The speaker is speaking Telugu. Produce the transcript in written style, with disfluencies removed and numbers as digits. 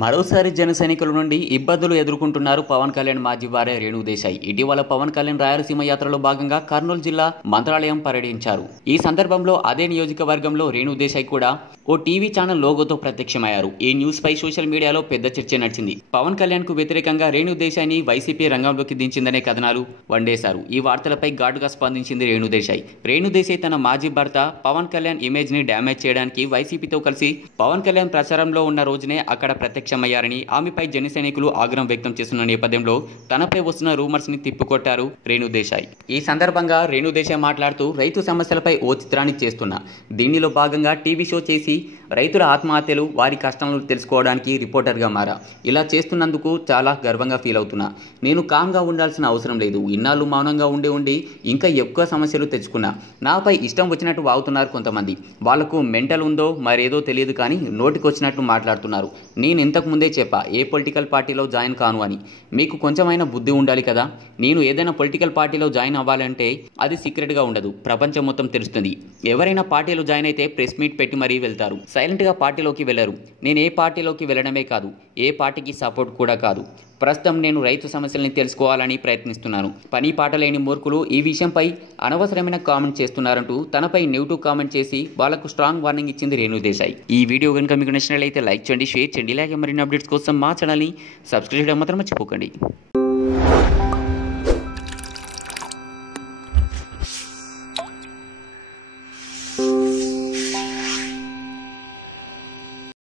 మరోసారి జన సైనికుల నుండి ఇబ్బందులు ఎదుర్కొంటున్నారు పవన్ కళ్యాణ్ మాజీ భార్య రేణు దేశాయ్. ఇటీవల పవన్ కళ్యాణ్ రాయలసీమ యాత్రలో భాగంగా కర్నూలు జిల్లా మంత్రాలయం పర్యటించారు. ఈ సందర్భంలో అదే నియోజకవర్గంలో రేణు దేశాయ్ కూడా ఓ టీవీ ఛానల్ లోగోతో ప్రత్యక్షమయ్యారు. ఈ న్యూస్ పై సోషల్ మీడియాలో పెద్ద చర్చ నడిచింది. పవన్ కళ్యాణ్ కు వ్యతిరేకంగా రేణు దేశాయ్ ని వైసీపీ రంగంలోకి దించిందనే కథనాలు వండేశారు. ఈ వార్తలపై ఘాటుగా స్పందించింది రేణు దేశాయ్. రేణు దేశాయ్ తన మాజీ భర్త పవన్ కళ్యాణ్ ఇమేజ్ ని డ్యామేజ్ చేయడానికి వైసీపీతో కలిసి పవన్ కళ్యాణ్ ప్రచారంలో ఉన్న రోజునే అక్కడ ప్రత్యక్షమయ్యారని, ఆమెపై జన సైనికులు ఆగ్రహం వ్యక్తం చేస్తున్న నేపథ్యంలో తనపై వస్తున్న రూమర్స్ ని తిప్పికొట్టారు రేణు దేశాయ్. ఈ సందర్భంగా రేణు దేశాయ్ మాట్లాడుతూ, రైతు సమస్యలపై ఓ చిత్రాన్ని చేస్తున్నా. దీనిలో భాగంగా టీవీ షో చేసి రైతుల ఆత్మహత్యలు, వారి కష్టాలను తెలుసుకోవడానికి రిపోర్టర్గా మారా. ఇలా చేస్తున్నందుకు చాలా గర్వంగా ఫీల్ అవుతున్నా. నేను కామ్గా ఉండాల్సిన అవసరం లేదు. ఇన్నాళ్ళు మౌనంగా ఉండి ఇంకా ఎక్కువ సమస్యలు తెచ్చుకున్నా. నాపై ఇష్టం వచ్చినట్టు వాగుతున్నారు కొంతమంది. వాళ్లకు మెంటల్ ఉందో మరేదో తెలియదు కానీ నోటికొచ్చినట్టు మాట్లాడుతున్నారు. నేను ఇంతకు ముందే చెప్పా, ఏ పొలిటికల్ పార్టీలో జాయిన్ కాను అని. మీకు కొంచెమైనా బుద్ధి ఉండాలి కదా. నేను ఏదైనా పొలిటికల్ పార్టీలో జాయిన్ అవ్వాలంటే అది సీక్రెట్గా ఉండదు, ప్రపంచం మొత్తం తెలుస్తుంది. ఎవరైనా పార్టీలో జాయిన్ అయితే ప్రెస్ మీట్ పెట్టి మరీ వెళ్తారు, సైలెంట్గా పార్టీలోకి వెళ్ళరు. నేను ఏ పార్టీలోకి వెళ్ళడమే కాదు, ఏ పార్టీకి సపోర్ట్ కూడా కాదు. ప్రస్తుతం నేను రైతు సమస్యల్ని తెలుసుకోవాలని ప్రయత్నిస్తున్నాను. పని పాట లేని మూర్ఖులు ఈ విషయంపై అనవసరమైన కామెంట్ చేస్తున్నారంటూ తనపై నెగిటివ్ కామెంట్ చేసి వాళ్లకు స్ట్రాంగ్ వార్నింగ్ ఇచ్చింది రేణు దేశాయ్. ఈ వీడియో కనుక మీకు నచ్చినట్లయితే లైక్ చేయండి, షేర్ చేయండి. ఇలాగే మరిన్ని అప్డేట్స్ కోసం మా ఛానల్ని సబ్స్క్రైబ్ చేయడం మాత్రం మర్చిపోకండి.